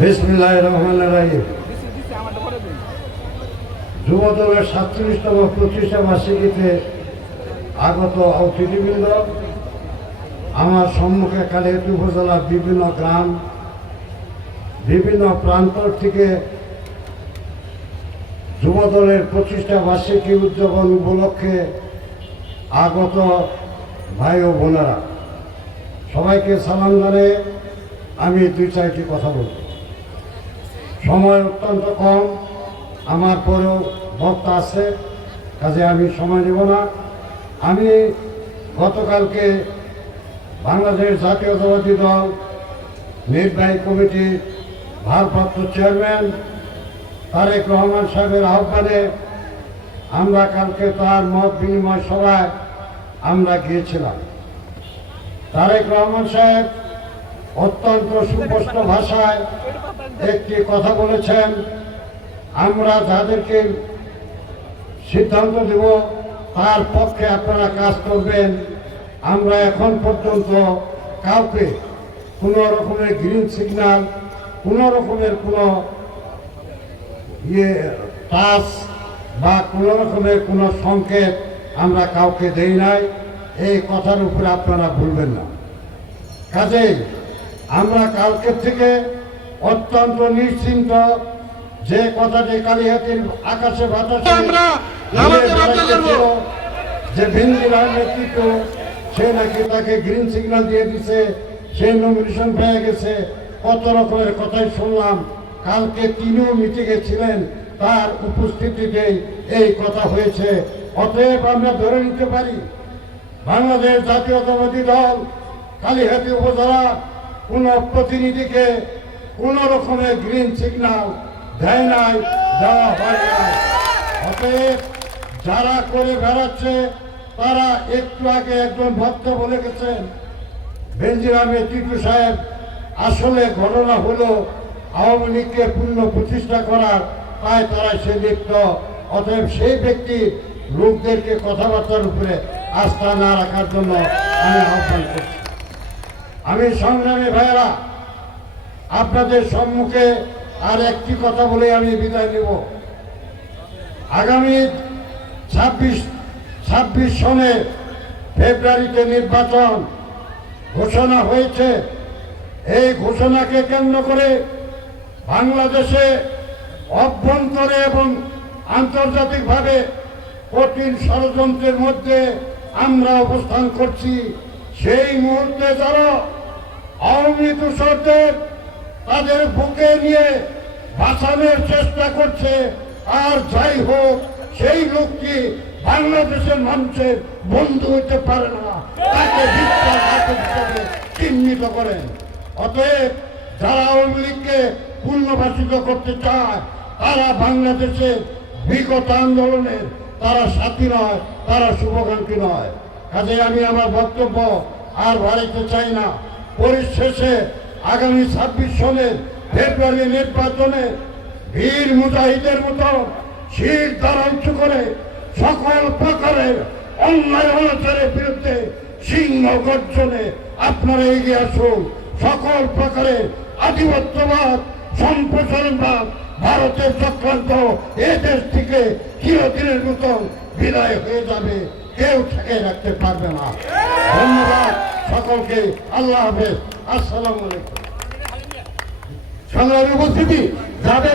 বিসমিল্লাহ রহমান রাহিম। যুব দলের সাতচল্লিশতম প্রতিষ্ঠা বার্ষিকীতে আগত অতিথিবৃন্দ, আমার সম্মুখে কালিয়াতি উপজেলার বিভিন্ন গ্রাম, বিভিন্ন প্রান্ত থেকে যুব দলের প্রতিষ্ঠা বার্ষিকী উদযাপন উপলক্ষে আগত ভাই ও বোনেরা। সবাইকে সালাম জানিয়ে আমি দুই চারটি কথা বলব। সময় অত্যন্ত কম। আমার পরেও ভক্ত আছে, কাজে আমি সময় নেব না। আমি গতকালকে বাংলাদেশ জাতীয়তাবাদী দল নির্বাহী কমিটির ভারপ্রাপ্ত চেয়ারম্যান তারেক রহমান সাহেবের আহ্বানে আমরা কালকে তার মত বিনিময় সভায় আমরা গিয়েছিলাম। তারেক রহমান সাহেব অত্যন্ত সুস্পষ্ট ভাষায় একটি কথা বলেছেন, আমরা যাদেরকে সিদ্ধান্ত দেব, তার পক্ষে আপনারা কাজ করবেন। আমরা এখন পর্যন্ত কাউকে কোনো রকমের গ্রিন সিগন্যাল কোনো রকমের কোনো ইয়ে টাচ বা কোনো রকমের কোনো সংকেত আমরা কাউকে দেই নাই। এই কথার উপরে আপনারা ভুলবেন না। কাজেই আমরা কালকের থেকে অত্যন্ত নিশ্চিন্ত যে কথাটি কালিহাতির আকাশে বাতাসে যে ভিন্দিরার নেতৃত্ব সে নাকি তাকে গ্রিন সিগন্যাল দিয়ে দিছে সে নমিনেশন পেয়ে গেছে। কত রকমের কথাই শুনলাম। কালকে তিনিও মিটিংয়ে ছিলেন তার উপস্থিতিতেই এই কথা হয়েছে। অতএব আমরা ধরে নিতে পারি বাংলাদেশ জাতীয়তাবাদী দল কালীহাতি উপজেলা কোন প্রতিনিধিকে কোন রকমের গ্রিন সিগন্যাল দেয় নাই, দেওয়া হয় নাই। অতএব যারা করে বেড়াচ্ছে, তারা একটু আগে একজন ভক্ত বলে গেছেন বেনজির আহমেদ টিটু সাহেব, আসলে ঘটনা হলো আওয়ামী লীগকে পূর্ণ প্রতিষ্ঠা করার তাই তারা সে লিপ্ত। অতএব সেই ব্যক্তি লোকদেরকে কথাবার্তার উপরে আস্থা না রাখার জন্য আমি আহ্বান করছি। আমি সংগ্রামী ভাইয়েরা, আপনাদের সম্মুখে আর একটি কথা বলে আমি বিদায় নেব। আগামী ছাব্বিশ ছাব্বিশ সনে ফেব্রুয়ারিতে নির্বাচন ঘোষণা হয়েছে। এই ঘোষণাকে কেন্দ্র করে বাংলাদেশে অভ্যন্তরে এবং আন্তর্জাতিকভাবে কঠিন ষড়যন্ত্রের মধ্যে আমরা অবস্থান করছি। সেই মুহূর্তে যারা আওয়ামী দূষরদের তাদের বুকে নিয়ে বাঁচানোর চেষ্টা করছে, আর যাই হোক, সেই লোকটি বাংলাদেশের মানুষের বন্ধু হতে পারে না। তাকে চিহ্নিত করেন অতএব যারা আওয়ামী লীগকে পুনর্বাসিত করতে চায়, তারা বাংলাদেশের বিগত আন্দোলনের তারা সাথী নয়, তারা শুভকাঙ্ক্ষী নয়। কাজে আমি আমার বক্তব্য আর বাড়াইতে চাই না। পরিশেষে আগামী ছাব্বিশ সনের ফেব্রুয়ারি নির্বাচনে বীর মুজাহিদের মতো শির দ্বারা উঁচু করে সকল প্রকারের অন্যায় অনাচারের বিরুদ্ধে সিংহ গর্জনে আপনারা এগিয়ে আসুন। সকল প্রকারের আধিপত্যবাদ, সম্প্রসারণবাদ ভারতের চক্রান্ত এ দেশ থেকে চিরদিনের মতন বিদায় হয়ে যাবে। কেউ ঠেকে রাখতে পারবে না। ধন্যবাদ সকলকে আল্লাহ হাফেজ। আসসালাম আলাইকুম। সংগ্রামের উপস্থিতি যাদের